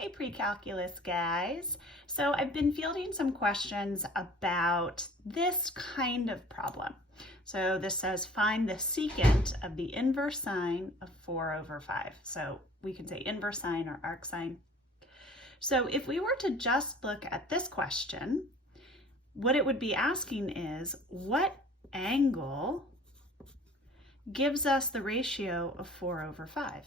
Hey pre-calculus guys. So I've been fielding some questions about this kind of problem. So this says find the secant of the inverse sine of 4/5. So we can say inverse sine or arc sine. So if we were to just look at this question, what it would be asking is what angle gives us the ratio of 4/5?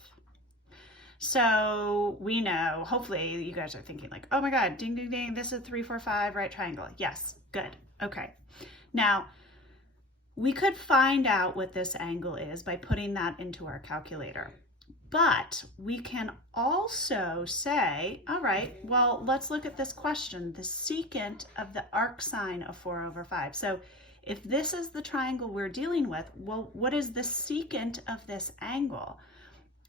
So we know, hopefully you guys are thinking like, oh my God, ding, ding, ding, this is 3, 4, 5, right triangle. Yes, good, okay. Now, we could find out what this angle is by putting that into our calculator. But we can also say, all right, well, let's look at this question, the secant of the arc sine of 4/5. So if this is the triangle we're dealing with, well, what is the secant of this angle?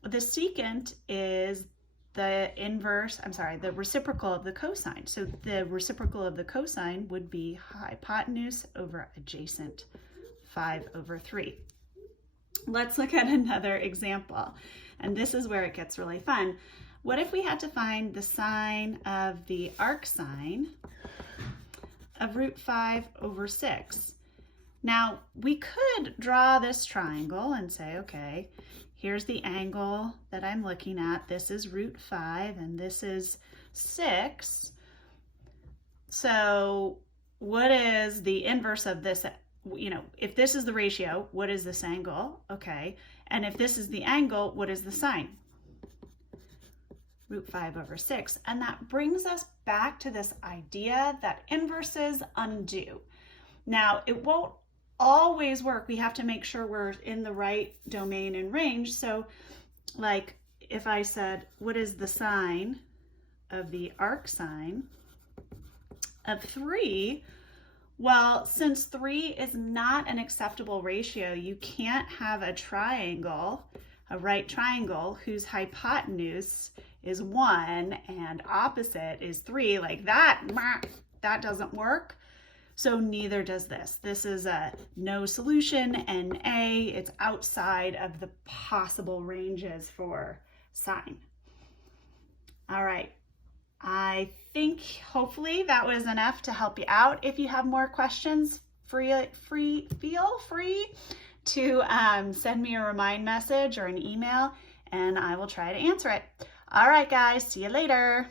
The secant is the reciprocal of the cosine. So the reciprocal of the cosine would be hypotenuse over adjacent 5/3. Let's look at another example. And this is where it gets really fun. What if we had to find the sine of the arc sine of √5/6? Now, we could draw this triangle and say, okay, here's the angle that I'm looking at. This is √5 and this is 6. So what is the inverse of this? You know, if this is the ratio, what is this angle? Okay. And if this is the angle, what is the sine? √5/6. And that brings us back to this idea that inverses undo. Now, it won't always work. We have to make sure we're in the right domain and range. So like if I said, what is the sine of the arc sine of 3? Well, since 3 is not an acceptable ratio, you can't have a triangle, a right triangle, whose hypotenuse is 1 and opposite is 3. Like that doesn't work. So neither does this. This is a no solution, NA. It's outside of the possible ranges for sine. All right. I think hopefully that was enough to help you out. If you have more questions, feel free to send me a remind message or an email, and I will try to answer it. All right, guys. See you later.